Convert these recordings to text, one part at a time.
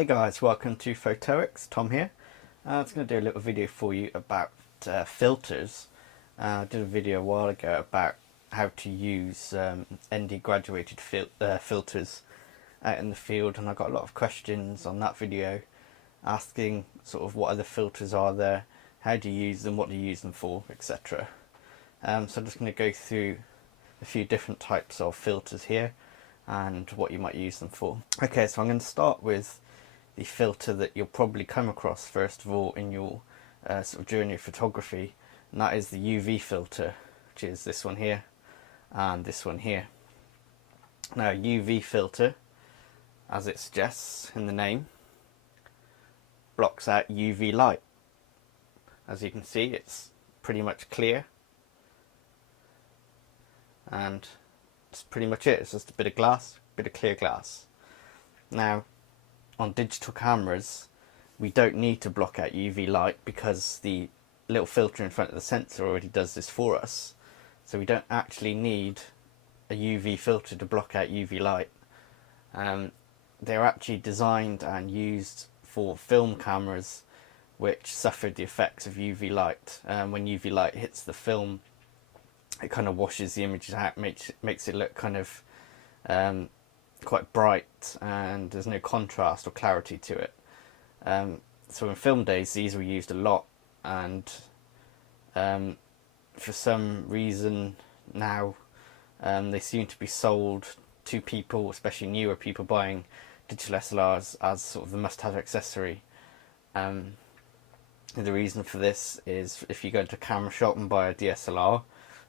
Hey guys, welcome to Photoics. Tom here. I was going to do a little video for you about filters. I did a video a while ago about how to use ND graduated filters out in the field, and I got a lot of questions on that video asking sort of what other filters are there, how do you use them, what do you use them for, etc. So I'm just going to go through a few different types of filters here and what you might use them for. Okay, so I'm going to start with the filter that you'll probably come across first of all in your sort of journey of photography, and that is the UV filter, which is this one here and this one here. Now, UV filter, as it suggests in the name, blocks out UV light. As you can see, it's pretty much clear, and that's pretty much it. It's just a bit of glass, a bit of clear glass. Now, on digital cameras, we don't need to block out UV light because the little filter in front of the sensor already does this for us. So we don't actually need a UV filter to block out UV light. They're actually designed and used for film cameras which suffered the effects of UV light. When UV light hits the film, it kind of washes the images out, makes it look kind of quite bright, and there's no contrast or clarity to it. So in film days these were used a lot, and for some reason now they seem to be sold to people, especially newer people buying digital SLRs, as sort of the must-have accessory. The reason for this is if you go to a camera shop and buy a DSLR,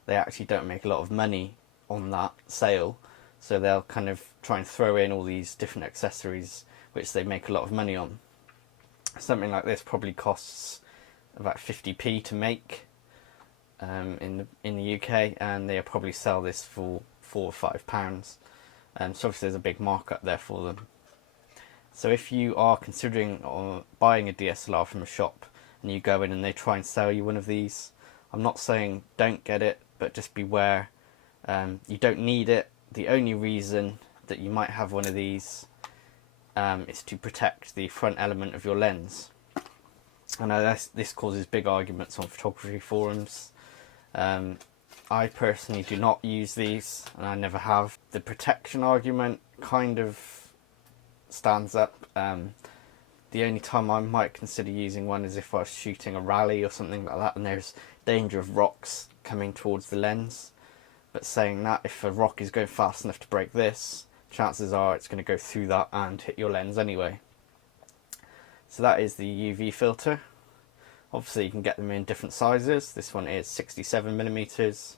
they actually don't make a lot of money on that sale, so they'll kind of try and throw in all these different accessories which they make a lot of money on. Something like this probably costs about 50p to make in the UK, and they'll probably sell this for £4 or £5. So obviously there's a big markup there for them. So if you are considering buying a DSLR from a shop and you go in and they try and sell you one of these, I'm not saying don't get it, but just beware. You don't need it. The only reason that you might have one of these is to protect the front element of your lens. I know this causes big arguments on photography forums. I personally do not use these, and I never have. The protection argument kind of stands up. The only time I might consider using one is if I was shooting a rally or something like that and there's danger of rocks coming towards the lens. But saying that, if a rock is going fast enough to break this, chances are it's going to go through that and hit your lens anyway. So that is the UV filter. Obviously you can get them in different sizes. This one is 67mm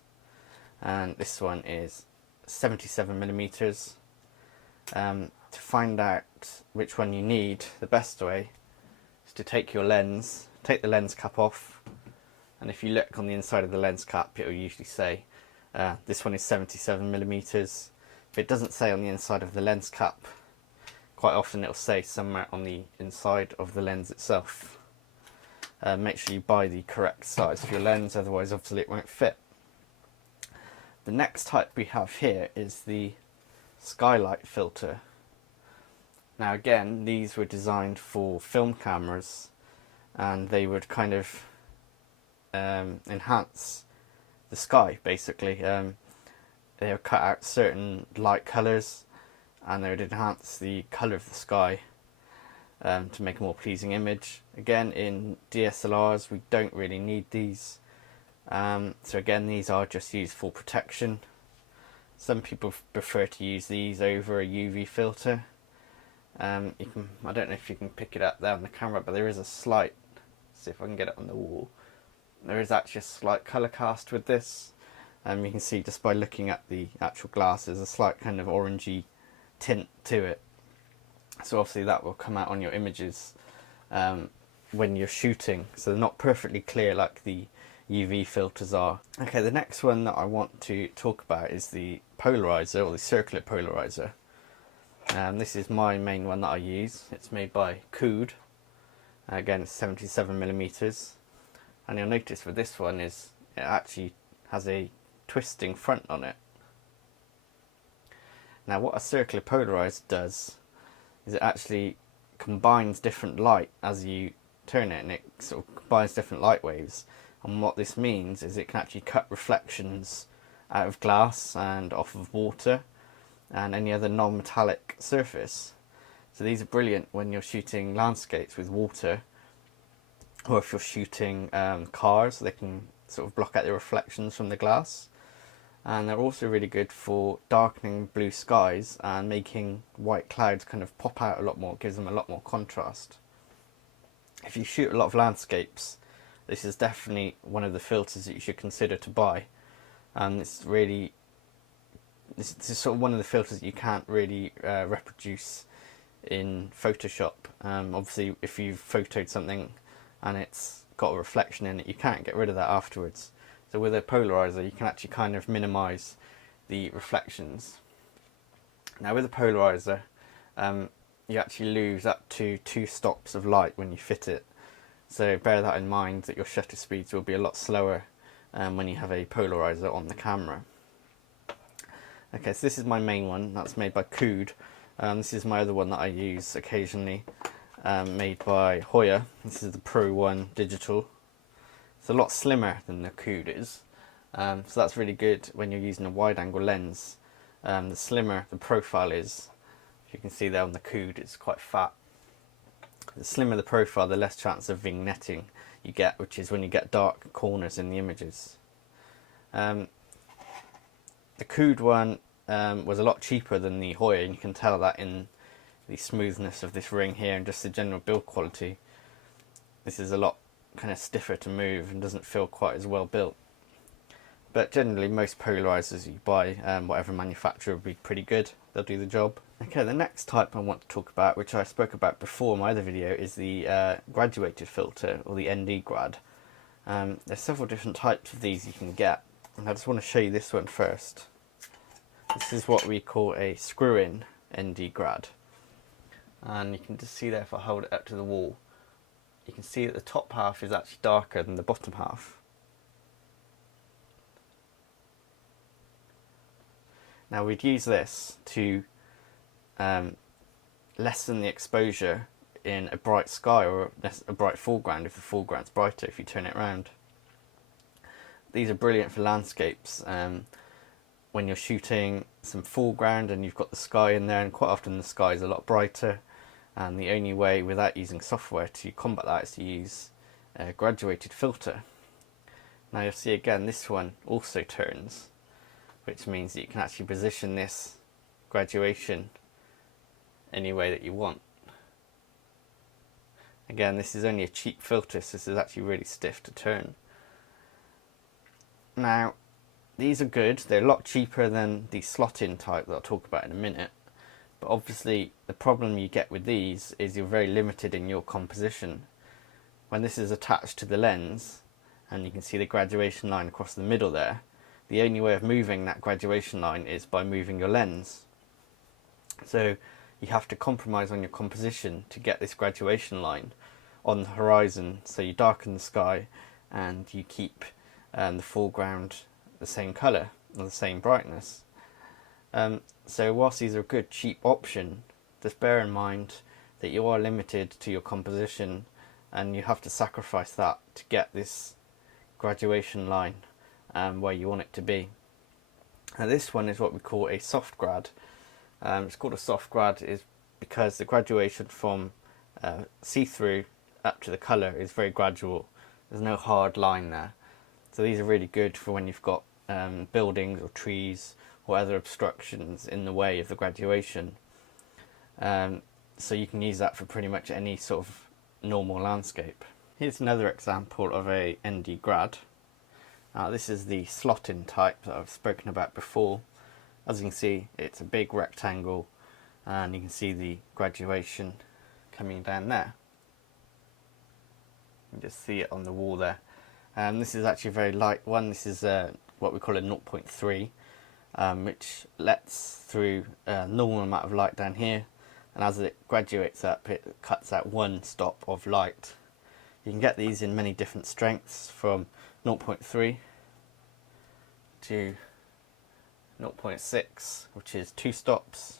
and this one is 77mm. To find out which one you need, the best way is to take the lens cap off, and if you look on the inside of the lens cap, it will usually say this one is 77mm. If it doesn't say on the inside of the lens cap, quite often it will say somewhere on the inside of the lens itself. Make sure you buy the correct size for your lens, otherwise obviously it won't fit. The next type we have here is the Skylight filter. Now again, these were designed for film cameras, and they would kind of enhance the sky basically. They would cut out certain light colours and they would enhance the colour of the sky to make a more pleasing image. Again, in DSLRs we don't really need these, so again these are just used for protection. Some people prefer to use these over a UV filter. I don't know if you can pick it up there on the camera, but there is a slight, see if I can get it on the wall, there is actually a slight colour cast with this. You can see just by looking at the actual glass, there's a slight kind of orangey tint to it. So obviously that will come out on your images when you're shooting, so they're not perfectly clear like the UV filters are. Okay, the next one that I want to talk about is the polarizer, or the circular polarizer. This is my main one that I use. It's made by Kood. Again, it's 77mm, and you'll notice with this one is it actually has a twisting front on it. Now what a circular polarizer does is it actually combines different light as you turn it, and it sort of combines different light waves. And what this means is it can actually cut reflections out of glass and off of water and any other non-metallic surface. So these are brilliant when you're shooting landscapes with water, or if you're shooting cars, they can sort of block out the reflections from the glass. And they're also really good for darkening blue skies and making white clouds kind of pop out a lot more. It gives them a lot more contrast. If you shoot a lot of landscapes, this is definitely one of the filters that you should consider to buy. And this is sort of one of the filters that you can't really reproduce in Photoshop. Obviously, if you've photoed something and it's got a reflection in it, you can't get rid of that afterwards. So with a polarizer, you can actually kind of minimize the reflections. Now with a polarizer, you actually lose up to 2 stops of light when you fit it. So bear that in mind, that your shutter speeds will be a lot slower when you have a polarizer on the camera. Okay, so this is my main one. That's made by Kood. This is my other one that I use occasionally, made by Hoya. This is the Pro 1 Digital. It's a lot slimmer than the Kood is, so that's really good when you're using a wide angle lens. The slimmer the profile is, if you can see there on the Kood, it's quite fat. The slimmer the profile, the less chance of vignetting you get, which is when you get dark corners in the images. The Kood one was a lot cheaper than the Hoya, and you can tell that in the smoothness of this ring here and just the general build quality. This is a lot kind of stiffer to move and doesn't feel quite as well built. But generally most polarizers you buy, whatever manufacturer, will be pretty good. They'll do the job. Okay, the next type I want to talk about, which I spoke about before in my other video, is the graduated filter, or the ND grad. There's several different types of these you can get, and I just want to show you this one first. This is what we call a screw-in ND grad, and you can just see there, if I hold it up to the wall, you can see that the top half is actually darker than the bottom half. Now we'd use this to lessen the exposure in a bright sky or a bright foreground, if the foreground's brighter if you turn it around. These are brilliant for landscapes when you're shooting some foreground and you've got the sky in there, and quite often the sky is a lot brighter, and the only way without using software to combat that is to use a graduated filter. Now you'll see again this one also turns, which means that you can actually position this graduation any way that you want. Again, this is only a cheap filter, so this is actually really stiff to turn. Now these are good, they're a lot cheaper than the slot-in type that I'll talk about in a minute. But obviously the problem you get with these is you're very limited in your composition. When this is attached to the lens, and you can see the graduation line across the middle there, the only way of moving that graduation line is by moving your lens. So you have to compromise on your composition to get this graduation line on the horizon, so you darken the sky and you keep the foreground the same colour or the same brightness. So whilst these are a good cheap option, just bear in mind that you are limited to your composition and you have to sacrifice that to get this graduation line where you want it to be. Now this one is what we call a soft grad. It's called a soft grad is because the graduation from see-through up to the colour is very gradual. There's no hard line there. So these are really good for when you've got buildings or trees or other obstructions in the way of the graduation. So you can use that for pretty much any sort of normal landscape. Here's another example of a ND grad. This is the slot-in type that I've spoken about before. As you can see, it's a big rectangle, and you can see the graduation coming down there. You can just see it on the wall there. This is actually a very light one. This is what we call a 0.3. Which lets through a normal amount of light down here, and as it graduates up it cuts out 1 stop of light. You can get these in many different strengths, from 0.3 to 0.6, which is 2 stops,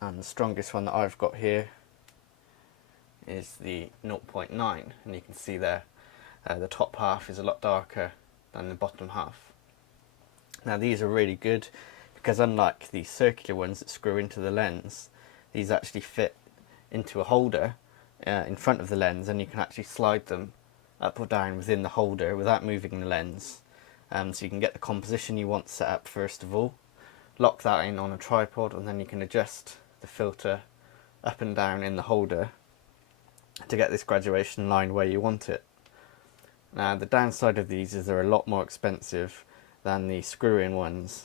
and the strongest one that I've got here is the 0.9, and you can see there the top half is a lot darker than the bottom half. Now these are really good because unlike the circular ones that screw into the lens, these actually fit into a holder in front of the lens, and you can actually slide them up or down within the holder without moving the lens. So you can get the composition you want set up first of all, lock that in on a tripod, and then you can adjust the filter up and down in the holder to get this graduation line where you want it. Now the downside of these is they're a lot more expensive than the screw-in ones.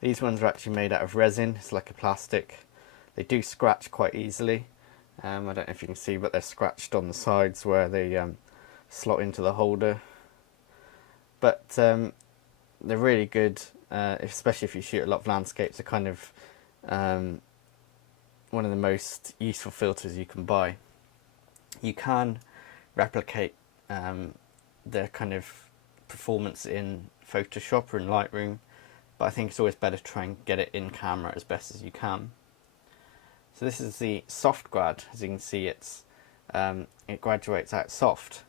These ones are actually made out of resin, it's like a plastic. They do scratch quite easily. I don't know if you can see, but they're scratched on the sides where they slot into the holder. But they're really good, especially if you shoot a lot of landscapes. They're kind of one of the most useful filters you can buy. You can replicate their kind of performance in Photoshop or in Lightroom, but I think it's always better to try and get it in camera as best as you can. So this is the soft grad. As you can see, it graduates out soft.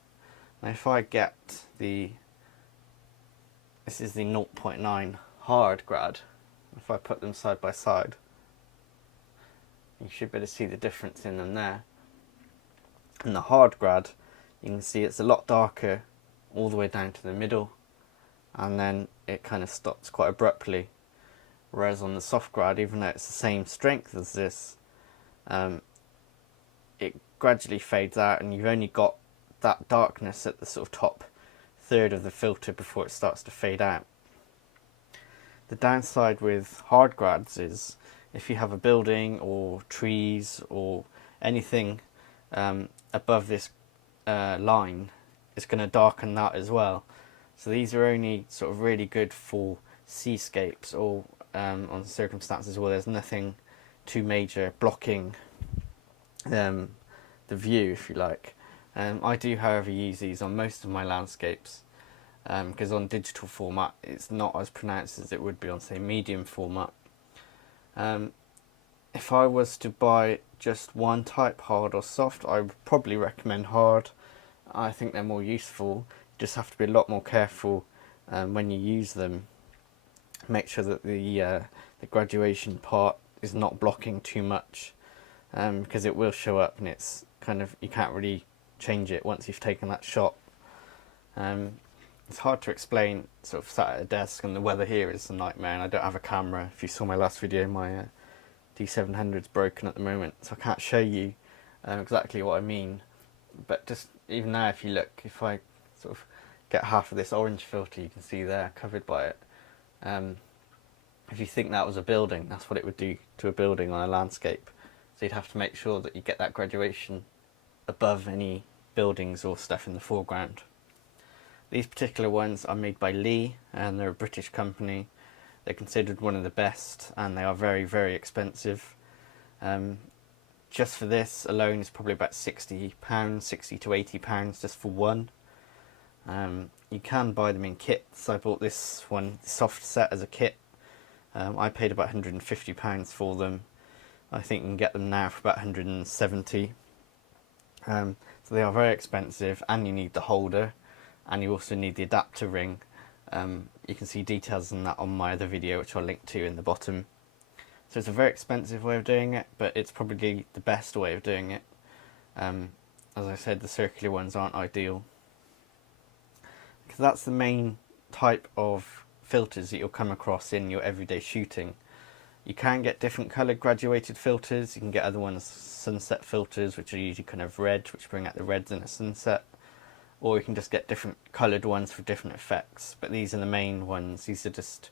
Now if I get this is the 0.9 hard grad. If I put them side by side, you should be able to see the difference in them there. And the hard grad, you can see it's a lot darker all the way down to the middle, and then it kind of stops quite abruptly. Whereas on the soft grad, even though it's the same strength as this, it gradually fades out, and you've only got that darkness at the sort of top third of the filter before it starts to fade out. The downside with hard grads is if you have a building or trees or anything above this line, it's going to darken that as well. So these are only sort of really good for seascapes or on circumstances where there's nothing too major blocking the view, if you like. I do, however, use these on most of my landscapes because on digital format it's not as pronounced as it would be on, say, medium format. If I was to buy just one type, hard or soft, I would probably recommend hard. I think they're more useful. You just have to be a lot more careful when you use them. Make sure that the graduation part is not blocking too much, because it will show up, and it's kind of, you can't really change it once you've taken that shot. It's hard to explain sort of sat at a desk, and the weather here is a nightmare, and I don't have a camera. If you saw my last video, my D700 is broken at the moment, so I can't show you exactly what I mean. But just even now, if you look, if I sort of get half of this orange filter, you can see there covered by it. If you think that was a building, that's what it would do to a building on a landscape. So you'd have to make sure that you get that graduation above any buildings or stuff in the foreground. These particular ones are made by Lee, and they're a British company. They're considered one of the best, and they are very, very expensive. Just for this alone is probably about £60, £60 to £80 just for one. You can buy them in kits. I bought this one, soft set, as a kit. I paid about £150 for them. I think you can get them now for about £170. So they are very expensive, and you need the holder, and you also need the adapter ring. You can see details on that on my other video, which I'll link to in the bottom. So it's a very expensive way of doing it, but it's probably the best way of doing it. As I said, the circular ones aren't ideal. Because that's the main type of filters that you'll come across in your everyday shooting. You can get different coloured graduated filters. You can get other ones, sunset filters, which are usually kind of red, which bring out the reds in a sunset. Or you can just get different coloured ones for different effects. But these are the main ones. These are just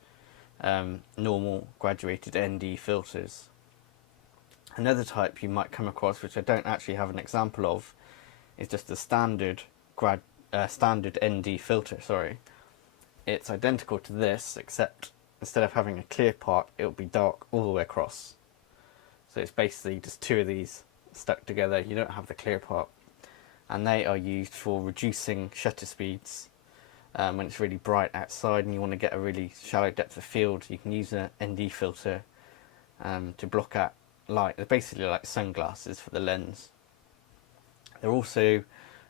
normal graduated ND filters. Another type you might come across, which I don't actually have an example of, is just a standard ND filter. Sorry, it's identical to this, except instead of having a clear part, it'll be dark all the way across. So it's basically just two of these stuck together. You don't have the clear part, and they are used for reducing shutter speeds. When it's really bright outside and you want to get a really shallow depth of field, you can use an ND filter to block out light. They're basically like sunglasses for the lens. They're also,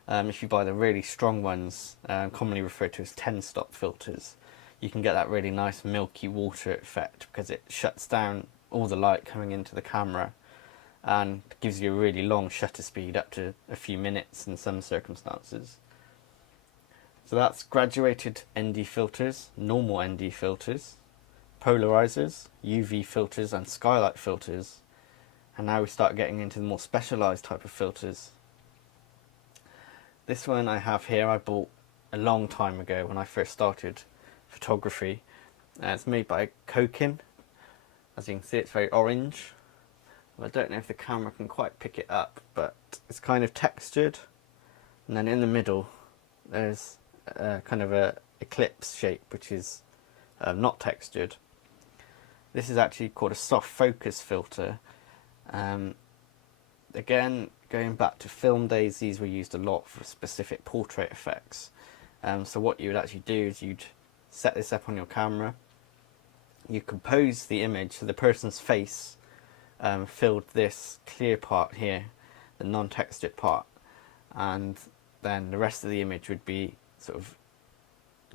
if you buy the really strong ones, commonly referred to as 10-stop filters, you can get that really nice milky water effect because it shuts down all the light coming into the camera and gives you a really long shutter speed, up to a few minutes in some circumstances. So that's graduated ND filters, normal ND filters, polarizers, UV filters and skylight filters. And now we start getting into the more specialized type of filters. This one I have here I bought a long time ago when I first started photography. It's made by Kokin. As you can see, it's very orange. I don't know if the camera can quite pick it up, but it's kind of textured. And then in the middle there's kind of a eclipse shape, which is not textured. This is actually called a soft focus filter. Again, going back to film days, these were used a lot for specific portrait effects. So what you would actually do is you'd set this up on your camera, you compose the image, so the person's face filled this clear part here, the non-textured part, and then the rest of the image would be sort of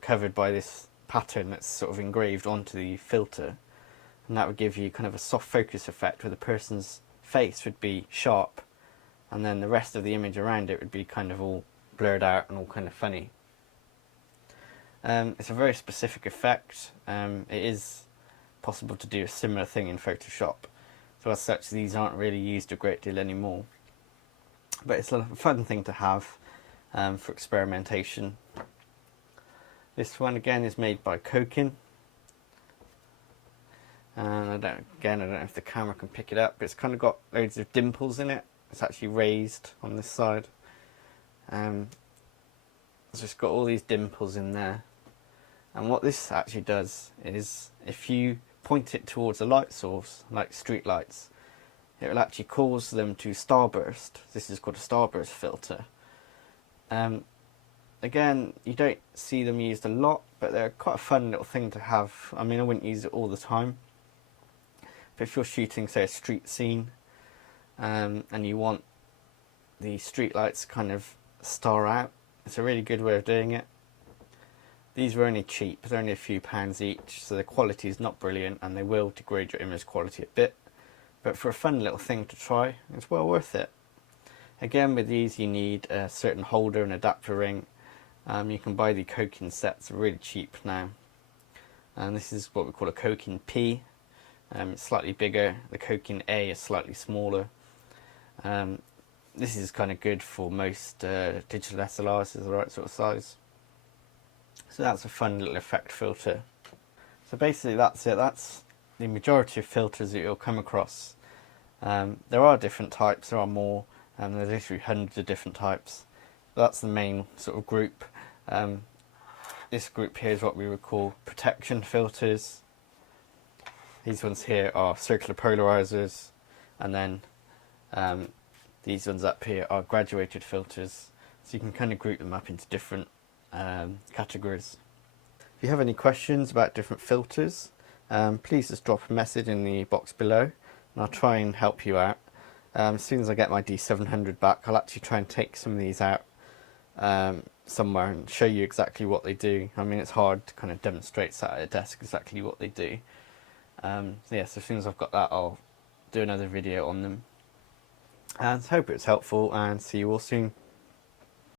covered by this pattern that's sort of engraved onto the filter, and that would give you kind of a soft focus effect where the person's face would be sharp and then the rest of the image around it would be kind of all blurred out and all kind of funny. It's a very specific effect. It is possible to do a similar thing in Photoshop, so as such these aren't really used a great deal anymore, but it's a fun thing to have for experimentation. This one again is made by Kokin, and I don't know if the camera can pick it up, but it's kind of got loads of dimples in it. It's actually raised on this side. It's just got all these dimples in there, and what this actually does is if you point it towards a light source like street lights, it will actually cause them to starburst. This is called a starburst filter. Again, you don't see them used a lot, but they're quite a fun little thing to have. I mean, I wouldn't use it all the time, but if you're shooting, say, a street scene, and you want the street lights kind of star out, it's a really good way of doing it. These were only cheap, they're only a few pounds each, so the quality is not brilliant and they will degrade your image quality a bit, but for a fun little thing to try, it's well worth it. Again, with these you need a certain holder and adapter ring. You can buy the Kokin sets, they're really cheap now. And this is what we call a Kokin P. It's slightly bigger. The Kokin A is slightly smaller. This is kind of good for most digital SLRs, is the right sort of size. So that's a fun little effect filter. So basically that's it. That's the majority of filters that you'll come across. There are different types, there are more, there's literally hundreds of different types. That's the main sort of group. This group here is what we would call protection filters. These ones here are circular polarizers, and then these ones up here are graduated filters. So you can kind of group them up into different categories. If you have any questions about different filters, please just drop a message in the box below and I'll try and help you out. As soon as I get my D700 back, I'll actually try and take some of these out somewhere and show you exactly what they do. I mean, it's hard to kind of demonstrate sat at a desk exactly what they do. So as soon as I've got that, I'll do another video on them. And I hope it's helpful, and see you all soon.